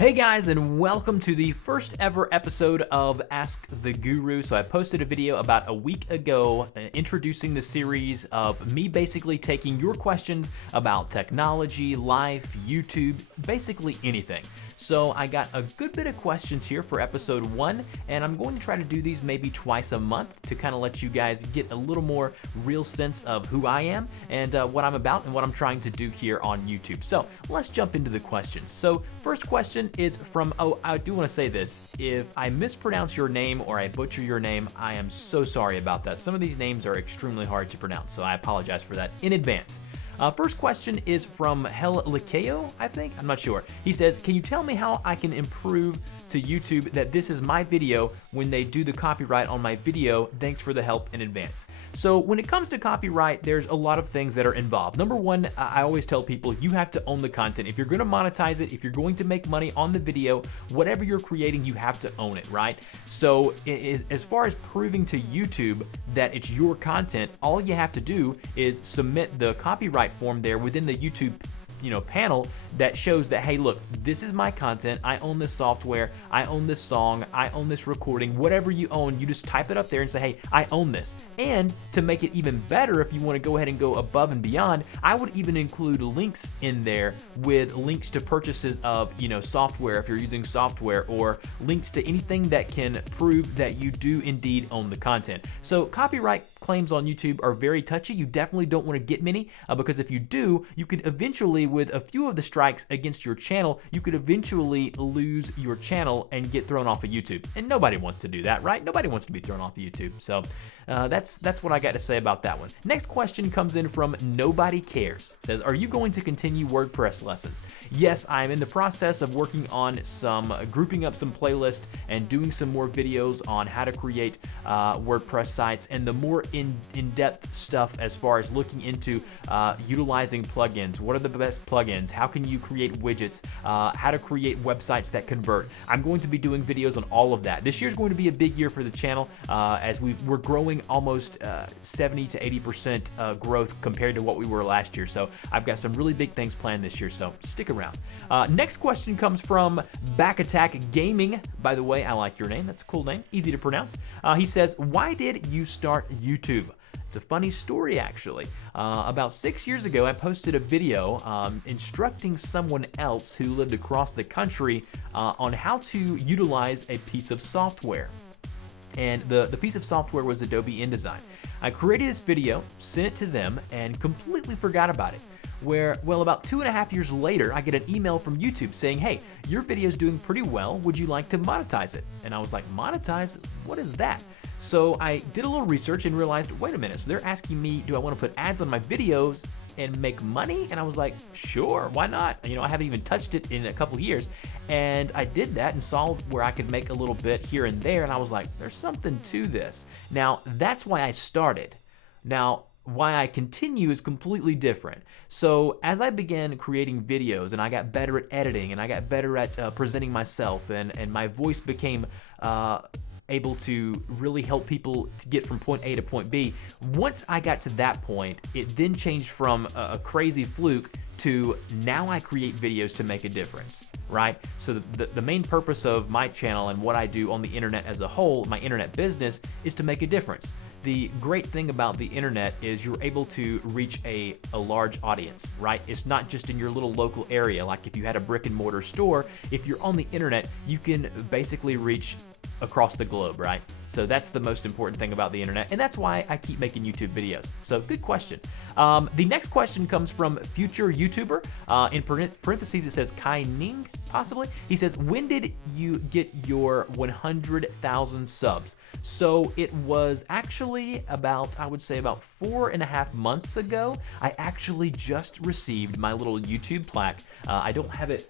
Hey guys, and welcome to the first ever episode of Ask the Guru. So I posted a video about a week ago introducing the series of me basically taking your questions about technology, life, YouTube, basically anything. So I got a good bit of questions here for episode 1, and I'm going to try to do these maybe twice a month to kind of let you guys get a little more real sense of who I am and what I'm about and what I'm trying to do here on YouTube. So let's jump into the questions. So first question is from, I do want to say this. If I mispronounce your name or I butcher your name, I am so sorry about that. Some of these names are extremely hard to pronounce, so I apologize for that in advance. First question is from Hel Likeo, I think? I'm not sure. He says, can you tell me how I can improve to YouTube that this is my video when they do the copyright on my video? Thanks for the help in advance. So when it comes to copyright, there's a lot of things that are involved. Number one, I always tell people you have to own the content. If you're going to monetize it, if you're going to make money on the video, whatever you're creating, you have to own it, right? So as far as proving to YouTube that it's your content, all you have to do is submit the copyright form there within the YouTube panel that shows that, hey, look, this is my content. I own this software. I own this song. I own this recording. Whatever you own, you just type it up there and say, hey, I own this. And to make it even better, if you want to go ahead and go above and beyond, I would even include links in there with links to purchases of, software if you're using software, or links to anything that can prove that you do indeed own the content. So copyright claims on YouTube are very touchy. You definitely don't want to get many because if you do, you could eventually, with a few of the strikes against your channel, you could eventually lose your channel and get thrown off of YouTube. And nobody wants to do that, right? Nobody wants to be thrown off of YouTube. So that's what I got to say about that one. Next question comes in from Nobody Cares. It says, are you going to continue WordPress lessons? Yes, I'm in the process of working on grouping up some playlists and doing some more videos on how to create WordPress sites, and the more in-depth stuff as far as looking into utilizing plugins. What are the best plugins? How can you create widgets? How to create websites that convert. I'm going to be doing videos on all of that. This year is going to be a big year for the channel as we're growing almost 70 to 80% growth compared to what we were last year. So I've got some really big things planned this year, so stick around. Next question comes from Back Attack Gaming. By the way, I like your name. That's a cool name, easy to pronounce. He says, why did you start YouTube? It's a funny story, actually. About 6 years ago, I posted a video instructing someone else who lived across the country on how to utilize a piece of software. And the piece of software was Adobe InDesign. I created this video, sent it to them, and completely forgot about it. Well, about 2.5 years later, I get an email from YouTube saying, hey, your video is doing pretty well. Would you like to monetize it? And I was like, monetize? What is that? So I did a little research and realized, wait a minute, so they're asking me, do I want to put ads on my videos and make money? And I was like, sure, why not? I haven't even touched it in a couple of years. And I did that and saw where I could make a little bit here and there. And I was like, there's something to this. Now, that's why I started. Now, why I continue is completely different. So as I began creating videos and I got better at editing and I got better at presenting myself and my voice became able to really help people to get from point A to point B. Once I got to that point, it then changed from a crazy fluke to now I create videos to make a difference, right? So the main purpose of my channel and what I do on the internet as a whole, my internet business, is to make a difference. The great thing about the internet is you're able to reach a large audience, right? It's not just in your little local area. Like if you had a brick and mortar store, if you're on the internet, you can basically reach across the globe, right? So that's the most important thing about the internet, and that's why I keep making YouTube videos. So good question. The next question comes from Future YouTuber. In parentheses, it says Kai Ning, possibly. He says, when did you get your 100,000 subs? So it was actually I would say about 4.5 months ago. I actually just received my little YouTube plaque. I don't have it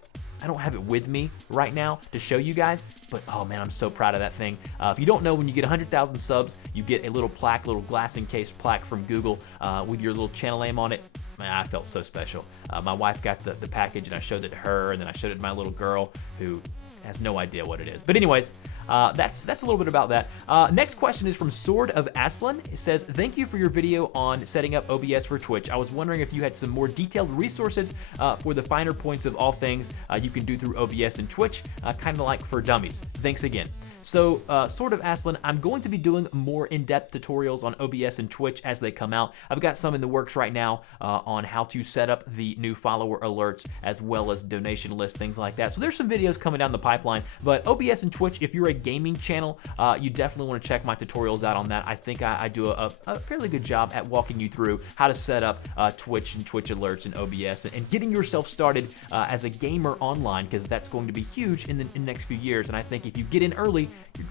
with me right now to show you guys, but oh man, I'm so proud of that thing. If you don't know, when you get 100,000 subs, you get a little plaque, little glass encased plaque from Google with your little channel name on it. Man, I felt so special. My wife got the package and I showed it to her, and then I showed it to my little girl who has no idea what it is. But anyways, that's a little bit about that. Next question is from Sword of Aslan. It says, thank you for your video on setting up OBS for Twitch. I was wondering if you had some more detailed resources for the finer points of all things you can do through OBS and Twitch, kind of like for dummies. Thanks again. So, Sword of Aslan, I'm going to be doing more in-depth tutorials on OBS and Twitch as they come out. I've got some in the works right now on how to set up the new follower alerts as well as donation lists, things like that. So there's some videos coming down the pipeline, but OBS and Twitch, if you're a gaming channel, you definitely want to check my tutorials out on that. I think I do a fairly good job at walking you through how to set up Twitch and Twitch alerts and OBS and getting yourself started as a gamer online, because that's going to be huge in the next few years. And I think if you get in early,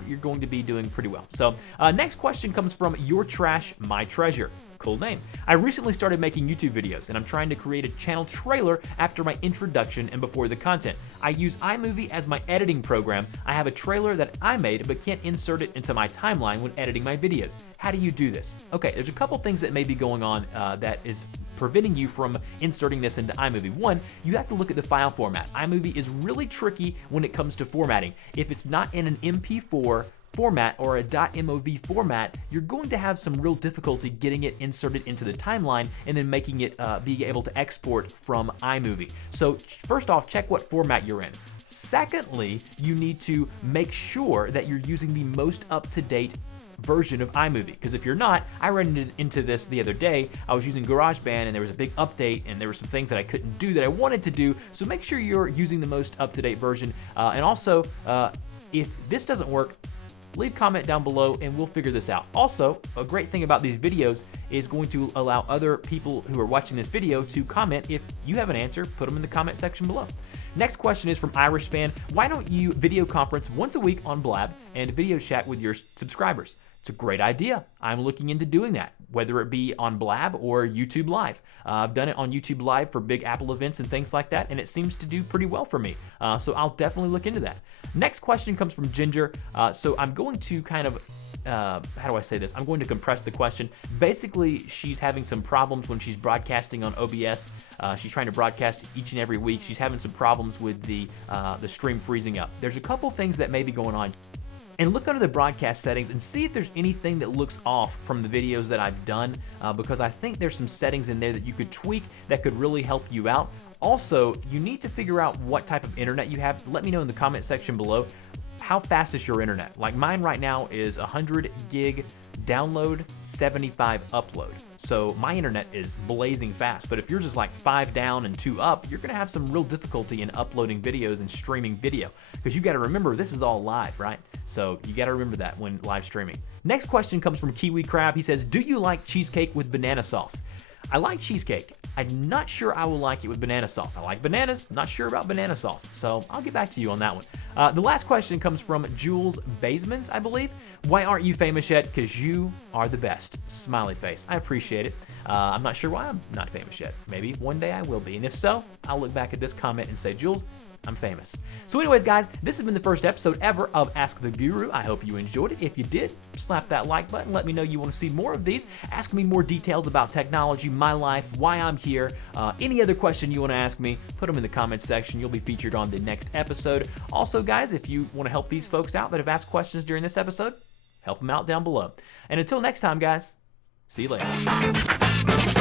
you're going to be doing pretty well. So next question comes from Your Trash, My Treasure. Cool name. I recently started making YouTube videos and I'm trying to create a channel trailer after my introduction and before the content. I use iMovie as my editing program. I have a trailer that I made but can't insert it into my timeline when editing my videos. How do you do this? Okay, there's a couple things that may be going on that is preventing you from inserting this into iMovie. One, you have to look at the file format. iMovie is really tricky when it comes to formatting. If it's not in an MP4 format or a .mov format, you're going to have some real difficulty getting it inserted into the timeline and then making it be able to export from iMovie. So first off, check what format you're in. Secondly, you need to make sure that you're using the most up-to-date version of iMovie, because if you're not, I ran into this the other day. I was using GarageBand and there was a big update and there were some things that I couldn't do that I wanted to do, so make sure you're using the most up-to-date version. And also, if this doesn't work, leave a comment down below and we'll figure this out. Also, a great thing about these videos is going to allow other people who are watching this video to comment. If you have an answer, put them in the comment section below. Next question is from Irish Fan. Why don't you video conference once a week on Blab and video chat with your subscribers? It's a great idea. I'm looking into doing that, whether it be on Blab or YouTube Live. I've done it on YouTube Live for big Apple events and things like that, and it seems to do pretty well for me. So I'll definitely look into that. Next question comes from Ginger. So I'm going to kind of, how do I say this? I'm going to compress the question. Basically, she's having some problems when she's broadcasting on OBS. She's trying to broadcast each and every week. She's having some problems with the stream freezing up. There's a couple things that may be going on. And look under the broadcast settings and see if there's anything that looks off from the videos that I've done, because I think there's some settings in there that you could tweak that could really help you out. Also, you need to figure out what type of internet you have. Let me know in the comment section below. How fast is your internet? Like mine right now is 100 gig download, 75 upload. So my internet is blazing fast, but if yours is like 5 down and 2 up, you're gonna have some real difficulty in uploading videos and streaming video, because you gotta remember this is all live, right? So you gotta remember that when live streaming. Next question comes from Kiwi Crab. He says, do you like cheesecake with banana sauce? I like cheesecake. I'm not sure I will like it with banana sauce. I like bananas, not sure about banana sauce. So I'll get back to you on that one. The last question comes from Jules Basemans, I believe. Why aren't you famous yet? Because you are the best. Smiley face. I appreciate it. I'm not sure why I'm not famous yet. Maybe one day I will be. And if so, I'll look back at this comment and say, Jules, I'm famous. So anyways, guys, this has been the first episode ever of Ask the Guru. I hope you enjoyed it. If you did, slap that like button. Let me know you want to see more of these. Ask me more details about technology, my life, why I'm here. Any other question you want to ask me, put them in the comments section. You'll be featured on the next episode. Also, guys, if you want to help these folks out that have asked questions during this episode, help them out down below. And until next time, guys, see you later.